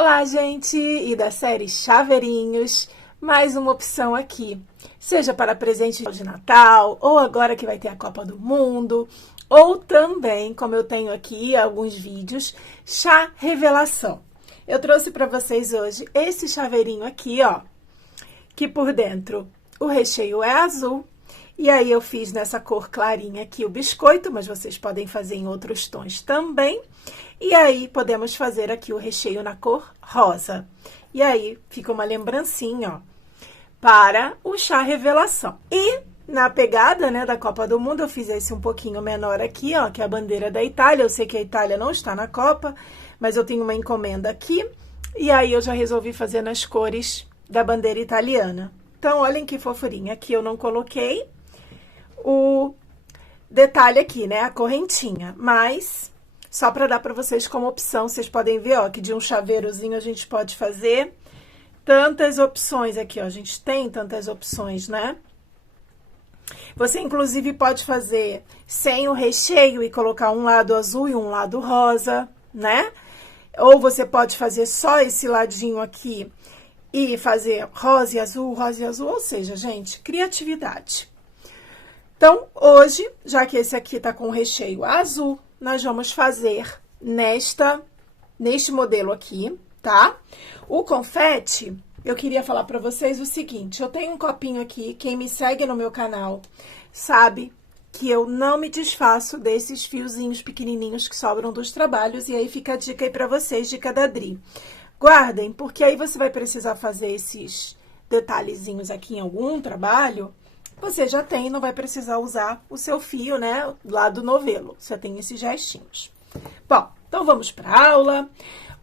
Olá, gente! E da série Chaveirinhos, mais uma opção aqui. Seja para presente de Natal, ou agora que vai ter a Copa do Mundo, ou também, como eu tenho aqui alguns vídeos, chá revelação. Eu trouxe para vocês hoje esse chaveirinho aqui, ó, que por dentro o recheio é azul. E aí eu fiz nessa cor clarinha aqui o biscoito, mas vocês podem fazer em outros tons também. E aí podemos fazer aqui o recheio na cor rosa. E aí fica uma lembrancinha, ó, para o chá revelação. E na pegada, né, da Copa do Mundo, eu fiz esse um pouquinho menor aqui, ó, que é a bandeira da Itália. Eu sei que a Itália não está na Copa, mas eu tenho uma encomenda aqui. E aí eu já resolvi fazer nas cores da bandeira italiana. Então, olhem que fofurinha. Aqui eu não coloquei o detalhe aqui, né, a correntinha, mas só para dar para vocês como opção, vocês podem ver, ó, que de um chaveirozinho a gente pode fazer tantas opções aqui, ó, a gente tem tantas opções, né? Você, inclusive, pode fazer sem o recheio e colocar um lado azul e um lado rosa, né? Ou você pode fazer só esse ladinho aqui e fazer rosa e azul, ou seja, gente, criatividade. Então, hoje, já que esse aqui tá com recheio azul, nós vamos fazer neste modelo aqui, tá? O confete, eu queria falar pra vocês o seguinte, eu tenho um copinho aqui, quem me segue no meu canal sabe que eu não me desfaço desses fiozinhos pequenininhos que sobram dos trabalhos, e aí fica a dica aí pra vocês, dica da Dri. Guardem, porque aí você vai precisar fazer esses detalhezinhos aqui em algum trabalho. Você já tem, não vai precisar usar o seu fio, né, lá do novelo. Você tem esses gestinhos. Bom, então vamos para aula.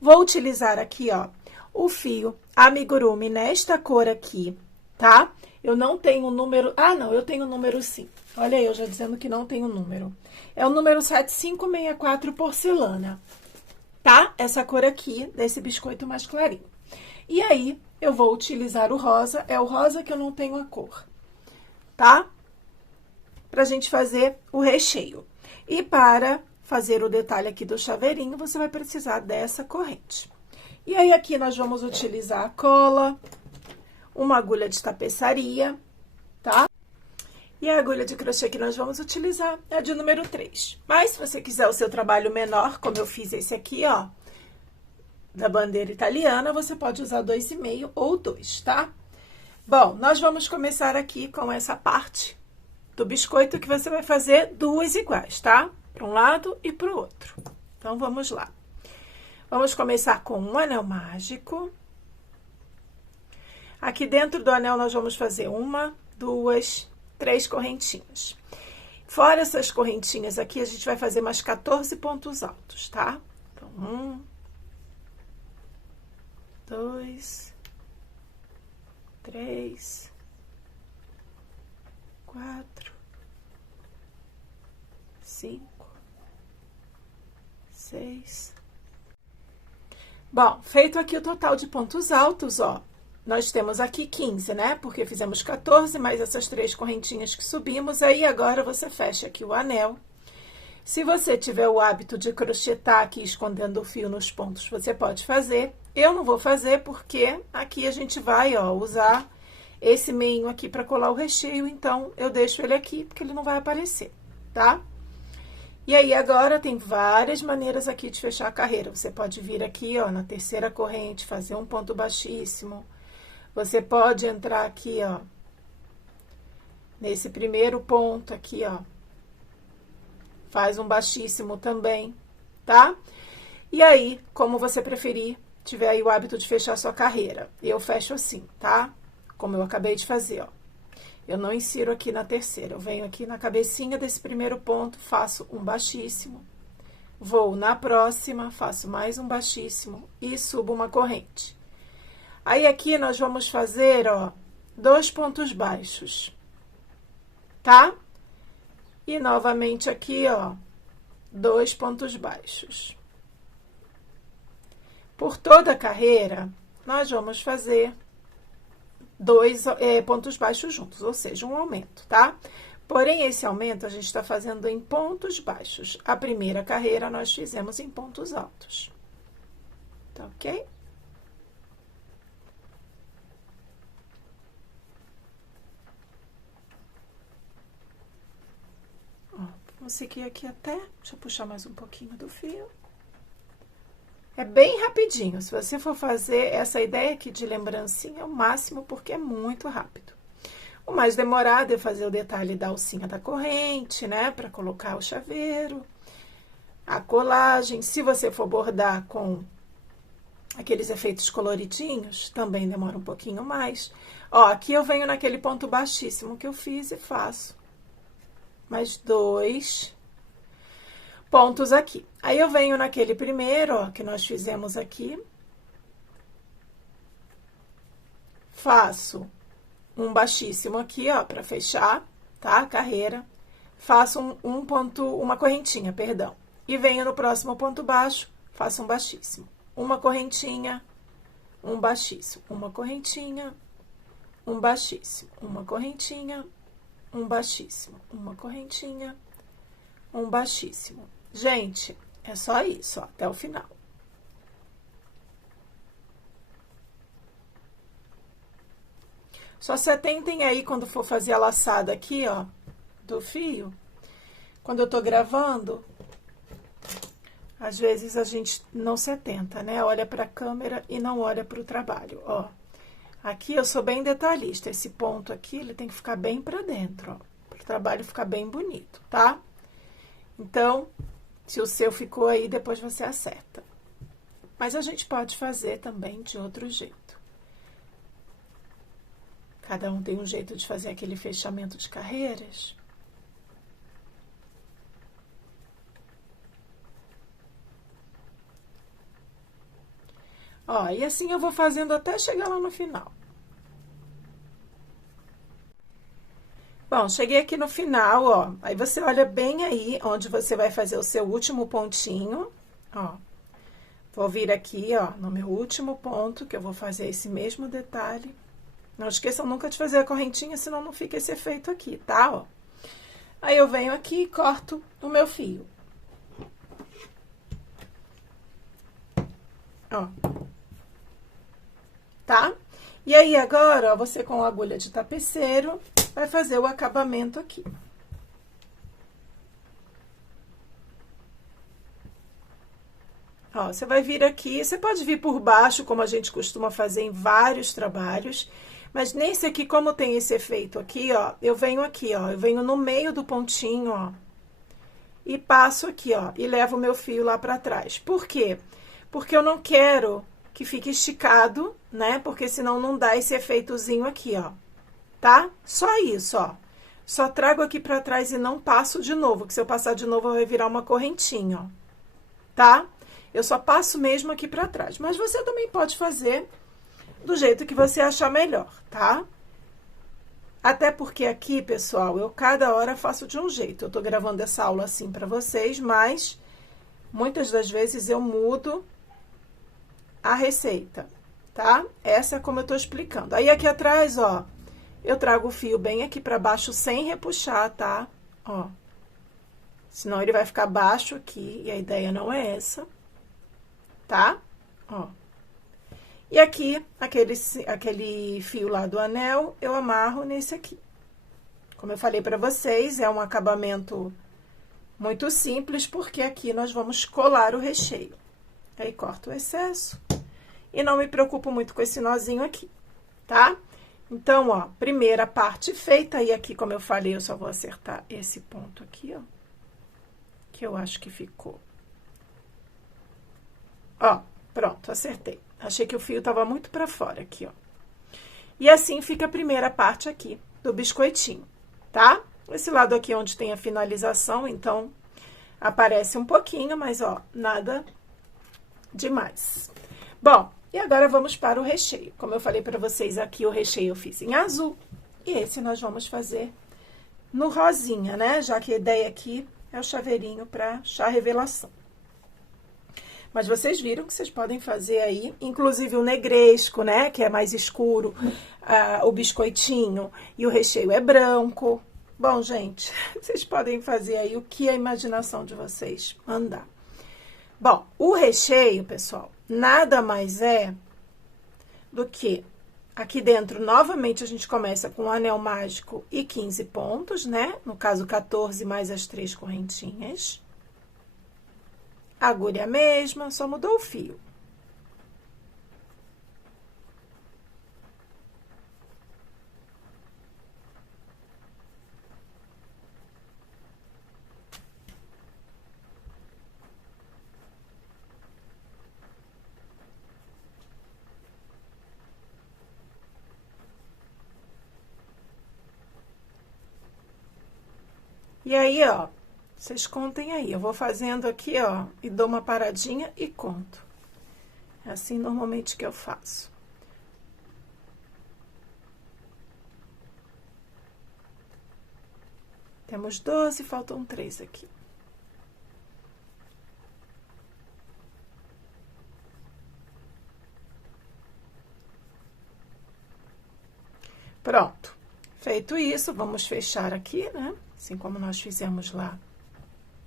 Vou utilizar aqui, ó, o fio amigurumi nesta cor aqui, tá? Eu não tenho o número... Ah, não, eu tenho o número sim. Olha aí, eu já dizendo que não tenho o número. É o número 7564 porcelana, tá? Essa cor aqui, desse biscoito mais clarinho. E aí, eu vou utilizar o rosa. É o rosa que eu não tenho a cor, tá? Pra gente fazer o recheio. E para fazer o detalhe aqui do chaveirinho, você vai precisar dessa corrente. E aí, aqui nós vamos utilizar a cola, uma agulha de tapeçaria, tá? E a agulha de crochê que nós vamos utilizar é a de número 3. Mas, se você quiser o seu trabalho menor, como eu fiz esse aqui, ó, da bandeira italiana, você pode usar 2,5 ou 2, tá? Bom, nós vamos começar aqui com essa parte do biscoito que você vai fazer duas iguais, tá? Para um lado e para o outro. Então, vamos lá. Vamos começar com um anel mágico. Aqui dentro do anel nós vamos fazer 1, 2, 3 correntinhas. Fora essas correntinhas aqui, a gente vai fazer mais 14 pontos altos, tá? Então, 1, 2... 3, 4, 5, 6. Bom, feito aqui o total de pontos altos, ó, nós temos aqui 15, né? Porque fizemos 14, mais essas 3 correntinhas que subimos, aí agora você fecha aqui o anel. Se você tiver o hábito de crochetar aqui, escondendo o fio nos pontos, você pode fazer. Eu não vou fazer porque aqui a gente vai, ó, usar esse meinho aqui para colar o recheio, então eu deixo ele aqui porque ele não vai aparecer, tá? E aí agora tem várias maneiras aqui de fechar a carreira. Você pode vir aqui, ó, na terceira corrente, fazer um ponto baixíssimo. Você pode entrar aqui, ó, nesse primeiro ponto aqui, ó. Faz um baixíssimo também, tá? E aí, como você preferir, tiver aí o hábito de fechar sua carreira. Eu fecho assim, tá? Como eu acabei de fazer, ó. Eu não insiro aqui na terceira, eu venho aqui na cabecinha desse primeiro ponto, faço um baixíssimo. Vou na próxima, faço mais um baixíssimo e subo uma corrente. Aí, aqui nós vamos fazer, ó, 2 pontos baixos, tá? E novamente aqui, ó, 2 pontos baixos. Por toda a carreira, nós vamos fazer 2 pontos baixos juntos, ou seja, um aumento, tá? Porém, esse aumento a gente tá fazendo em pontos baixos. A primeira carreira nós fizemos em pontos altos, tá ok? consegui aqui até... Deixa eu puxar mais um pouquinho do fio. É bem rapidinho. Se você for fazer essa ideia aqui de lembrancinha, é o máximo, porque é muito rápido. O mais demorado é fazer o detalhe da alcinha da corrente, né? Para colocar o chaveiro. A colagem. Se você for bordar com aqueles efeitos coloridinhos, também demora um pouquinho mais. Ó, aqui eu venho naquele ponto baixíssimo que eu fiz e faço mais 2 pontos aqui. Aí, eu venho naquele primeiro, ó, que nós fizemos aqui. Faço um baixíssimo aqui, ó, pra fechar, tá? A carreira. Faço uma correntinha, perdão. E venho no próximo ponto baixo, faço um baixíssimo. Uma correntinha, um baixíssimo. Uma correntinha, um baixíssimo. Uma correntinha, um baixíssimo. Uma correntinha, um baixíssimo. Gente, é só isso, ó, até o final. Só se atentem aí quando for fazer a laçada aqui, ó, do fio. Quando eu tô gravando, às vezes a gente não se atenta, né? Olha pra câmera e não olha pro trabalho, ó. Aqui eu sou bem detalhista, esse ponto aqui, ele tem que ficar bem pra dentro, ó, pro trabalho ficar bem bonito, tá? Então, se o seu ficou aí, depois você acerta. Mas a gente pode fazer também de outro jeito. Cada um tem um jeito de fazer aquele fechamento de carreiras. Ó, e assim eu vou fazendo até chegar lá no final. Bom, cheguei aqui no final, ó. Aí, você olha bem aí, onde você vai fazer o seu último pontinho, ó. Vou vir aqui, ó, no meu último ponto, que eu vou fazer esse mesmo detalhe. Não esqueçam nunca de fazer a correntinha, senão não fica esse efeito aqui, tá, ó. Aí, eu venho aqui e corto o meu fio. Ó. Tá? E aí, agora, ó, você com a agulha de tapeceiro vai fazer o acabamento aqui. Ó, você vai vir aqui, você pode vir por baixo, como a gente costuma fazer em vários trabalhos, mas nesse aqui, como tem esse efeito aqui, ó, eu venho aqui, ó, eu venho no meio do pontinho, ó, e passo aqui, ó, e levo o meu fio lá pra trás. Por quê? Porque eu não quero que fique esticado, né? Porque senão não dá esse efeitozinho aqui, ó. Tá? Só isso, ó. Só trago aqui pra trás e não passo de novo, que se eu passar de novo vai virar uma correntinha, ó. Tá? Eu só passo mesmo aqui pra trás. Mas você também pode fazer do jeito que você achar melhor, tá? Até porque aqui, pessoal, eu cada hora faço de um jeito. Eu tô gravando essa aula assim pra vocês, mas muitas das vezes eu mudo a receita, tá? Essa é como eu tô explicando. Aí, aqui atrás, ó, eu trago o fio bem aqui pra baixo sem repuxar, tá? Ó. Senão ele vai ficar baixo aqui e a ideia não é essa, tá? Ó. E aqui, aquele fio lá do anel, eu amarro nesse aqui. Como eu falei pra vocês, é um acabamento muito simples, porque aqui nós vamos colar o recheio. Aí, corto o excesso e não me preocupo muito com esse nozinho aqui, tá? Então, ó, primeira parte feita, e aqui, como eu falei, eu só vou acertar esse ponto aqui, ó, que eu acho que ficou. Ó, pronto, acertei. Achei que o fio tava muito pra fora aqui, ó. E assim fica a primeira parte aqui do biscoitinho, tá? Esse lado aqui onde tem a finalização, então, aparece um pouquinho, mas, ó, nada demais. Bom, e agora vamos para o recheio. Como eu falei pra vocês, aqui o recheio eu fiz em azul. E esse nós vamos fazer no rosinha, né? Já que a ideia aqui é o chaveirinho pra chá revelação. Mas vocês viram que vocês podem fazer aí, inclusive o negresco, né? Que é mais escuro, o biscoitinho e o recheio é branco. Bom, gente, vocês podem fazer aí o que a imaginação de vocês mandar. Bom, o recheio, pessoal, nada mais é do que Aqui dentro, novamente, a gente começa com o anel mágico e 15 pontos, né? No caso, 14 mais as 3 correntinhas. A agulha é a mesma, só mudou o fio. E aí, ó, vocês contem aí. Eu vou fazendo aqui, ó, e dou uma paradinha e conto. É assim normalmente que eu faço. Temos 12, faltam 3 aqui. Pronto. Feito isso, vamos fechar aqui, né? Assim como nós fizemos lá,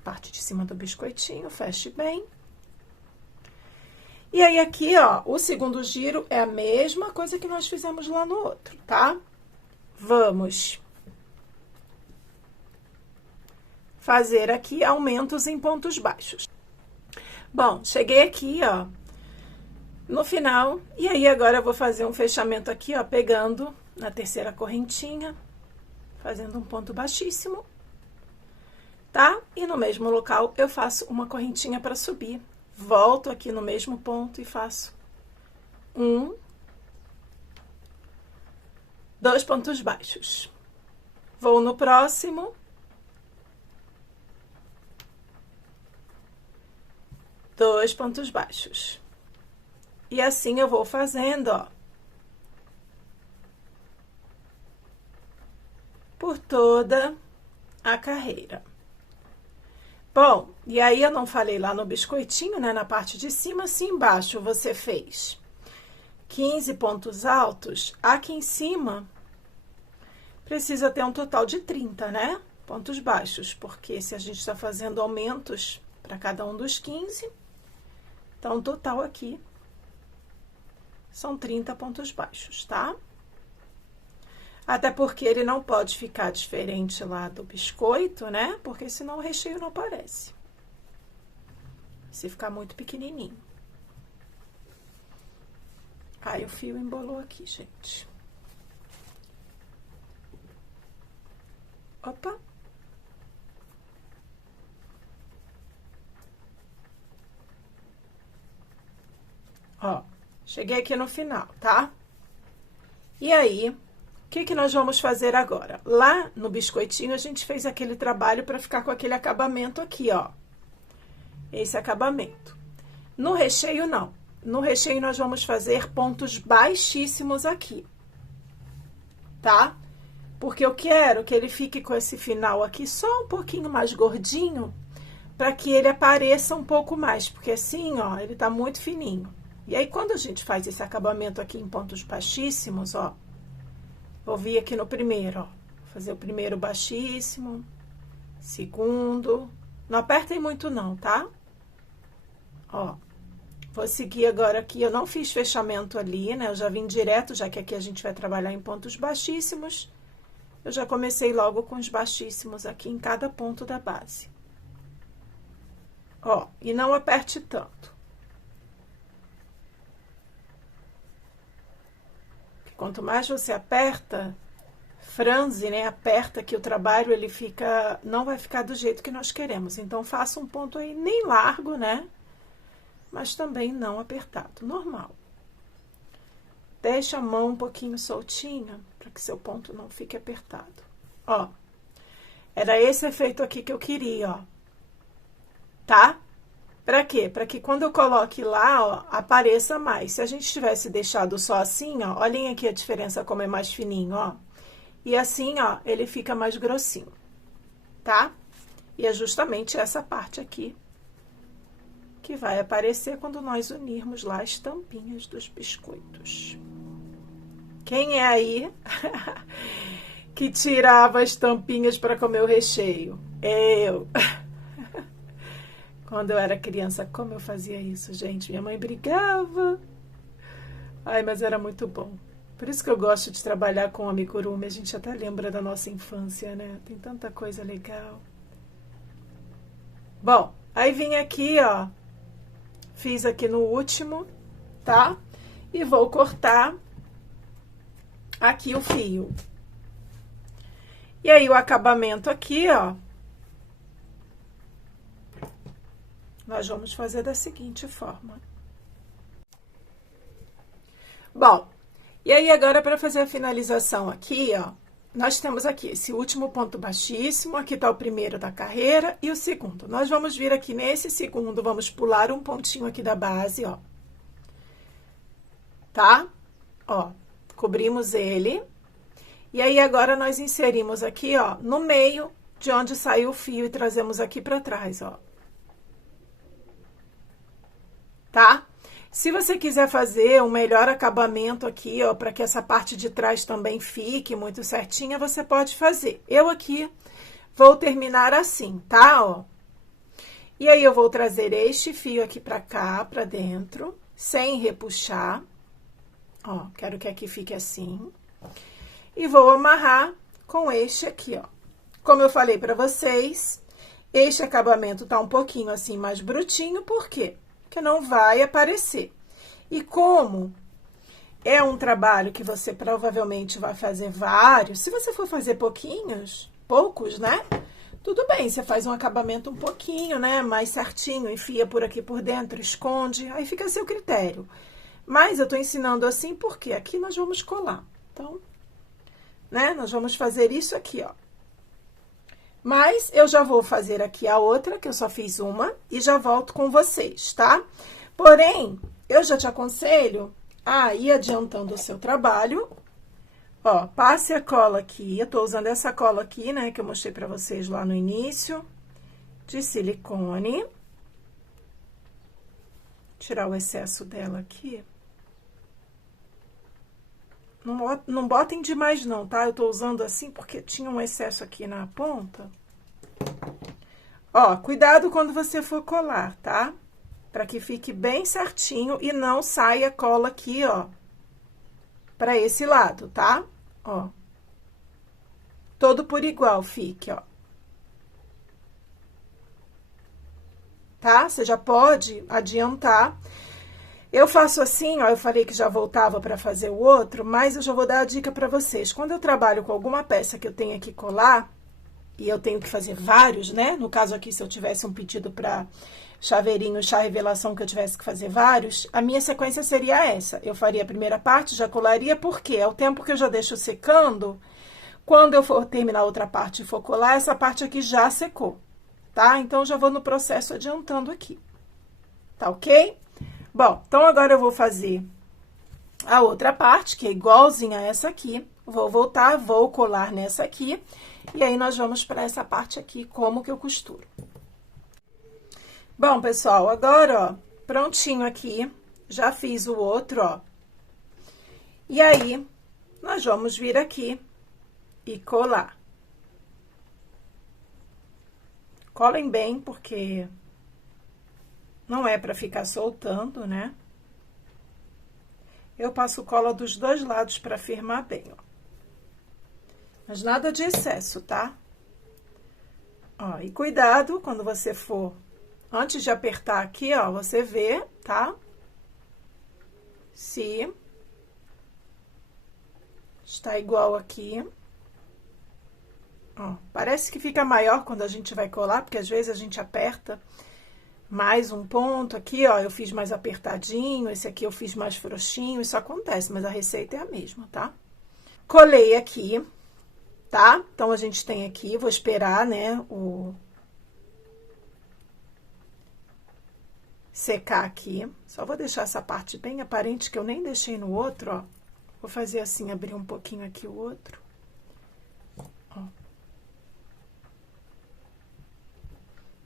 parte de cima do biscoitinho, feche bem. E aí, aqui, ó, o segundo giro é a mesma coisa que nós fizemos lá no outro, tá? Vamos fazer aqui aumentos em pontos baixos. Bom, cheguei aqui, ó, no final, e aí agora eu vou fazer um fechamento aqui, ó, pegando na terceira correntinha, fazendo um ponto baixíssimo, tá? E no mesmo local eu faço uma correntinha para subir. Volto aqui no mesmo ponto e faço 2 pontos baixos. Vou no próximo. 2 pontos baixos. E assim eu vou fazendo, ó, por toda a carreira. Bom, e aí eu não falei lá no biscoitinho, né, na parte de cima, se embaixo você fez 15 pontos altos, aqui em cima precisa ter um total de 30, né, pontos baixos, porque se a gente está fazendo aumentos para cada um dos 15, então o total aqui são 30 pontos baixos, tá? Até porque ele não pode ficar diferente lá do biscoito, né? Porque senão o recheio não aparece. Se ficar muito pequenininho. Aí o fio embolou aqui, gente. Opa! Ó, cheguei aqui no final, tá? E aí, o que nós vamos fazer agora? Lá no biscoitinho, a gente fez aquele trabalho para ficar com aquele acabamento aqui, ó. Esse acabamento. No recheio, não. No recheio, nós vamos fazer pontos baixíssimos aqui. Tá? Porque eu quero que ele fique com esse final aqui só um pouquinho mais gordinho, para que ele apareça um pouco mais. Porque assim, ó, ele tá muito fininho. E aí, quando a gente faz esse acabamento aqui em pontos baixíssimos, ó, vou vir aqui no primeiro, ó, fazer o primeiro baixíssimo, segundo, não apertem muito não, tá? Ó, vou seguir agora aqui, eu não fiz fechamento ali, né, eu já vim direto, já que aqui a gente vai trabalhar em pontos baixíssimos, eu já comecei logo com os baixíssimos aqui em cada ponto da base. Ó, e não aperte tanto. Quanto mais você aperta, franze, né, aperta que o trabalho ele fica, não vai ficar do jeito que nós queremos. Então, faça um ponto aí nem largo, né, mas também não apertado, normal. Deixa a mão um pouquinho soltinha, para que seu ponto não fique apertado. Ó, era esse efeito aqui que eu queria, ó, tá? Pra quê? Pra que quando eu coloque lá, ó, apareça mais. Se a gente tivesse deixado só assim, ó, olhem aqui a diferença como é mais fininho, ó. E assim, ó, ele fica mais grossinho, tá? E é justamente essa parte aqui que vai aparecer quando nós unirmos lá as tampinhas dos biscoitos. Quem é aí que tirava as tampinhas para comer o recheio? Eu! Quando eu era criança, como eu fazia isso, gente? Minha mãe brigava. Ai, mas era muito bom. Por isso que eu gosto de trabalhar com amigurumi. A gente até lembra da nossa infância, né? Tem tanta coisa legal. Bom, aí vim aqui, ó. Fiz aqui no último, tá? E vou cortar aqui o fio. E aí, o acabamento aqui, ó. Nós vamos fazer da seguinte forma. Bom, e aí agora para fazer a finalização aqui, ó, nós temos aqui esse último ponto baixíssimo, aqui tá o primeiro da carreira e o segundo. Nós vamos vir aqui nesse segundo, vamos pular um pontinho aqui da base, ó. Tá? Ó, cobrimos ele. E aí agora nós inserimos aqui, ó, no meio de onde saiu o fio e trazemos aqui para trás, ó. Tá? Se você quiser fazer um melhor acabamento aqui, ó, para que essa parte de trás também fique muito certinha, você pode fazer. Eu aqui vou terminar assim, tá? Ó. E aí, eu vou trazer este fio aqui pra cá, pra dentro, sem repuxar. Ó, quero que aqui fique assim. E vou amarrar com este aqui, ó. Como eu falei pra vocês, este acabamento tá um pouquinho assim mais brutinho, por quê? Porque não vai aparecer. E como é um trabalho que você provavelmente vai fazer vários, se você for fazer poucos, né? Tudo bem, você faz um acabamento um pouquinho, né? Mais certinho, enfia por aqui por dentro, esconde, aí fica a seu critério. Mas eu tô ensinando assim porque aqui nós vamos colar. Então, né? Nós vamos fazer isso aqui, ó. Mas eu já vou fazer aqui a outra, que eu só fiz uma, e já volto com vocês, tá? Porém, eu já te aconselho a ir adiantando o seu trabalho. Ó, passe a cola aqui, eu tô usando essa cola aqui, né, que eu mostrei pra vocês lá no início, de silicone. Tirar o excesso dela aqui. Não botem demais não, tá? Eu tô usando assim porque tinha um excesso aqui na ponta. Ó, cuidado quando você for colar, tá? Pra que fique bem certinho e não saia cola aqui, ó. Pra esse lado, tá? Ó. Todo por igual fique, ó. Tá? Você já pode adiantar. Eu faço assim, ó, eu falei que já voltava para fazer o outro, mas eu já vou dar a dica para vocês. Quando eu trabalho com alguma peça que eu tenho que colar, e eu tenho que fazer vários, né? No caso aqui, se eu tivesse um pedido para chaveirinho, chá revelação, que eu tivesse que fazer vários, a minha sequência seria essa. Eu faria a primeira parte, já colaria, porque é o tempo que eu já deixo secando. Quando eu for terminar a outra parte e for colar, essa parte aqui já secou, tá? Então, eu já vou no processo adiantando aqui, tá ok? Bom, então agora eu vou fazer a outra parte, que é igualzinha a essa aqui. Vou voltar, vou colar nessa aqui. E aí, nós vamos para essa parte aqui, como que eu costuro. Bom, pessoal, agora, ó, prontinho aqui. Já fiz o outro, ó. E aí, nós vamos vir aqui e colar. Colem bem, porque não é para ficar soltando, né? Eu passo cola dos dois lados para firmar bem, ó. Mas nada de excesso, tá? Ó, e cuidado quando você for, antes de apertar aqui, ó, você vê, tá? Se está igual aqui. Ó, parece que fica maior quando a gente vai colar, porque às vezes a gente aperta mais um ponto aqui, ó, eu fiz mais apertadinho, esse aqui eu fiz mais frouxinho, isso acontece, mas a receita é a mesma, tá? Colei aqui, tá? Então, a gente tem aqui, vou esperar, né, secar aqui. Só vou deixar essa parte bem aparente, que eu nem deixei no outro, ó. Vou fazer assim, abrir um pouquinho aqui o outro. Ó.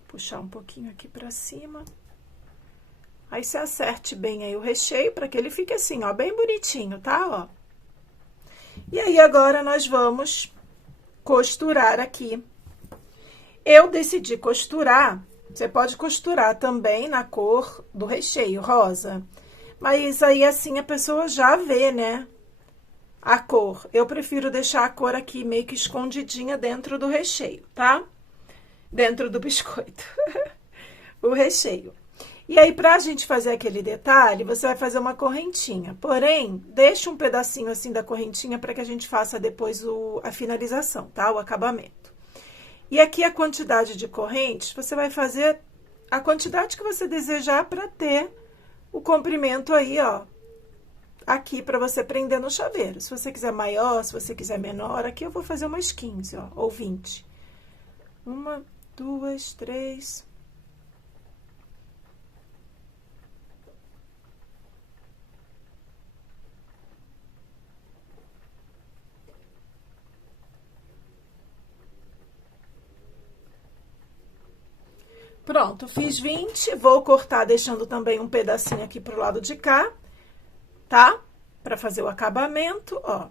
Puxar um pouquinho aqui pra cima. Aí, você acerte bem aí o recheio, pra que ele fique assim, ó, bem bonitinho, tá? Ó. E aí, agora, nós vamos costurar aqui. Eu decidi costurar, você pode costurar também na cor do recheio, rosa. Mas aí, assim, a pessoa já vê, né? a cor, eu prefiro deixar a cor aqui meio que escondidinha dentro do recheio, tá? Dentro do biscoito, o recheio. E aí, pra gente fazer aquele detalhe, você vai fazer uma correntinha. Porém, deixa um pedacinho assim da correntinha para que a gente faça depois a finalização, tá? O acabamento. E aqui a quantidade de correntes, você vai fazer a quantidade que você desejar para ter o comprimento aí, ó. Aqui para você prender no chaveiro. Se você quiser maior, se você quiser menor, aqui eu vou fazer umas 15, ó, ou 20. 1, 2, 3... Pronto, fiz 20, vou cortar deixando também um pedacinho aqui pro lado de cá, tá? Pra fazer o acabamento, ó.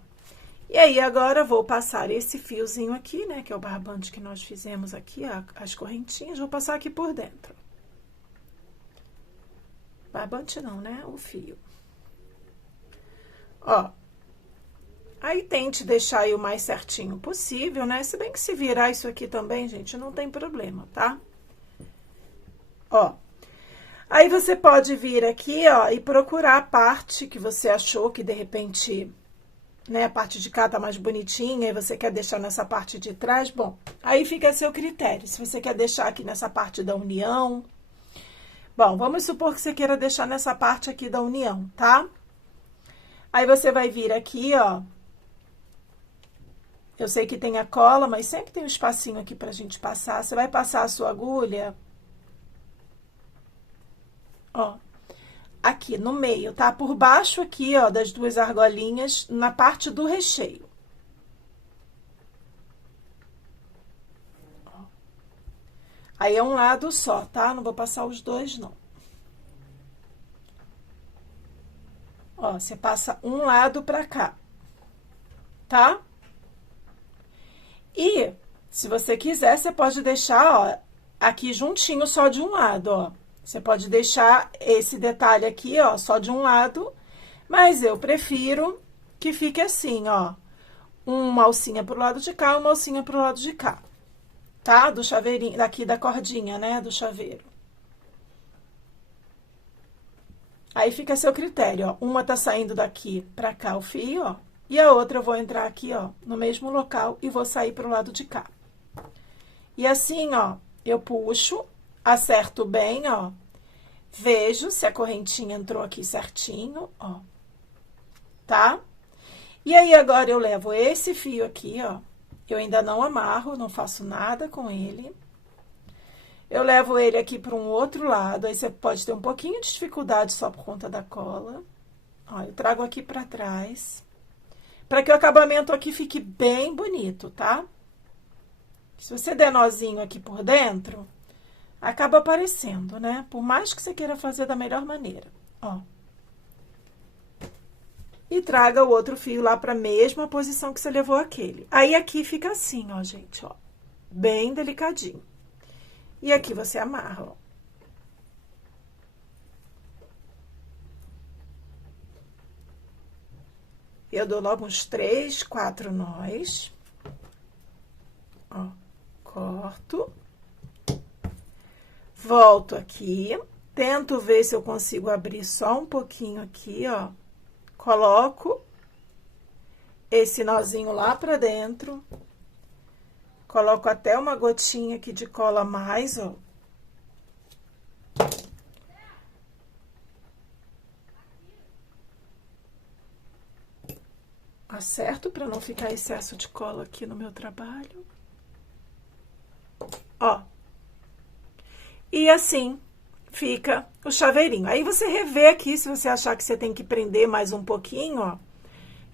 E aí, agora, vou passar esse fiozinho aqui, né? Que é o barbante que nós fizemos aqui, as correntinhas, vou passar aqui por dentro. Barbante não, né? O fio. Ó. Aí, tente deixar aí o mais certinho possível, né? Se bem que se virar isso aqui também, gente, não tem problema, tá? Ó, aí você pode vir aqui, ó, e procurar a parte que você achou que, de repente, né, a parte de cá tá mais bonitinha e você quer deixar nessa parte de trás, bom, aí fica a seu critério. Se você quer deixar aqui nessa parte da união, bom, vamos supor que você queira deixar nessa parte aqui da união, tá? Aí você vai vir aqui, ó, eu sei que tem a cola, mas sempre tem um espacinho aqui pra gente passar, você vai passar a sua agulha... Ó, aqui no meio, tá? Por baixo aqui, ó, das duas argolinhas, na parte do recheio. Ó. Aí é um lado só, tá? Não vou passar os dois, não. Ó, você passa um lado pra cá, tá? E, se você quiser, você pode deixar, ó, aqui juntinho só de um lado, ó. Você pode deixar esse detalhe aqui, ó, só de um lado, mas eu prefiro que fique assim, ó. Uma alcinha pro lado de cá, uma alcinha pro lado de cá, tá? Do chaveirinho, daqui da cordinha, né, do chaveiro. Aí fica a seu critério, ó. Uma tá saindo daqui pra cá o fio, ó, e a outra eu vou entrar aqui, ó, no mesmo local e vou sair pro lado de cá. E assim, ó, eu puxo... Acerto bem, ó, vejo se a correntinha entrou aqui certinho, ó, tá? E aí, agora eu levo esse fio aqui, ó, eu ainda não amarro, não faço nada com ele. Eu levo ele aqui para um outro lado, aí você pode ter um pouquinho de dificuldade só por conta da cola. Ó, eu trago aqui pra trás, para que o acabamento aqui fique bem bonito, tá? Se você der nozinho aqui por dentro... Acaba aparecendo, né? Por mais que você queira fazer da melhor maneira, ó. E traga o outro fio lá pra mesma posição que você levou aquele. Aí, aqui fica assim, ó, gente, ó. Bem delicadinho. E aqui você amarra, ó. Eu dou logo uns 3, 4 nós. Ó, corto. Volto aqui, tento ver se eu consigo abrir só um pouquinho aqui, ó. Coloco esse nozinho lá pra dentro. Coloco até uma gotinha aqui de cola a mais, ó. Acerto pra não ficar excesso de cola aqui no meu trabalho. Ó. E assim fica o chaveirinho. Aí, você revê aqui, se você achar que você tem que prender mais um pouquinho, ó.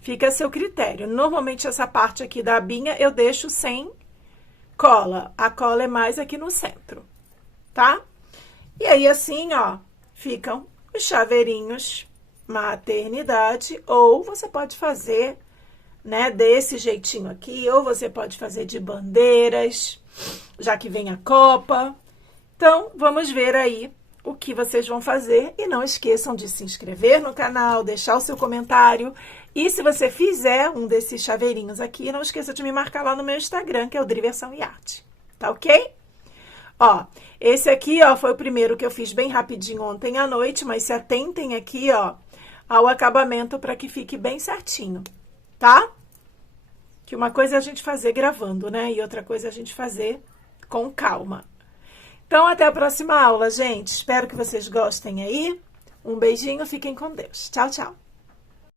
Fica a seu critério. Normalmente, essa parte aqui da abinha eu deixo sem cola. A cola é mais aqui no centro, tá? E aí, assim, ó, ficam os chaveirinhos maternidade. Ou você pode fazer, né, desse jeitinho aqui. Ou você pode fazer de bandeiras, já que vem a copa. Então, vamos ver aí o que vocês vão fazer e não esqueçam de se inscrever no canal, deixar o seu comentário e se você fizer um desses chaveirinhos aqui, não esqueça de me marcar lá no meu Instagram, que é o Driversão e Arte, tá ok? Ó, esse aqui, ó, foi o primeiro que eu fiz bem rapidinho ontem à noite, mas se atentem aqui, ó, ao acabamento para que fique bem certinho, tá? Que uma coisa é a gente fazer gravando, né? E outra coisa é a gente fazer com calma. Então, até a próxima aula, gente. Espero que vocês gostem aí. Um beijinho, fiquem com Deus. Tchau, tchau.